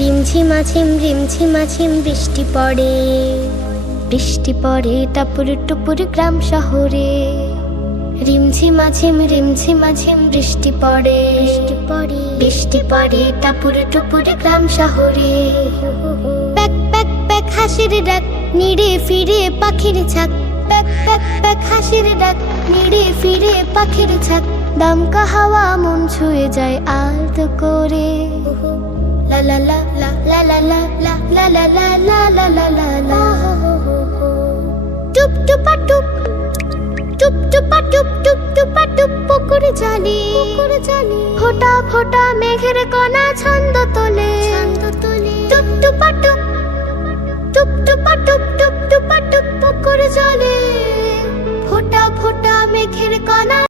রিমঝিমাঝিম বৃষ্টি পড়ে, বৃষ্টি পড়ে টাপুর টুপুর গ্রাম শহরে। রিমঝিমাঝিম বৃষ্টি পড়ে, বৃষ্টি পড়ে টাপুর টুপুর গ্রাম শহরে। প্যাক প্যাক প্যাক হাসির ডাক, নিড়ে ফিরে পাখির ঝাঁক। প্যাক প্যাক প্যাক হাসির ডাক, নিড়ে ফিরে পাখির ঝাঁক। দমকা হাওয়া মন ছুঁয়ে যায় আলতো করে। লা লা লা লা লা লা লা লা লা লা লা লা লা লা লা। টুপ টুপা টুপ, টুপ টুপা টুপ, টুপ টুপা টুপ পুকুর জালি। ফোঁটা ফোঁটা মেঘের কণা ছন্দ তোলে। টুপ টুপা টুপ, টুপ টুপা টুপ, টুপ টুপা টুপ পুকুর জলে।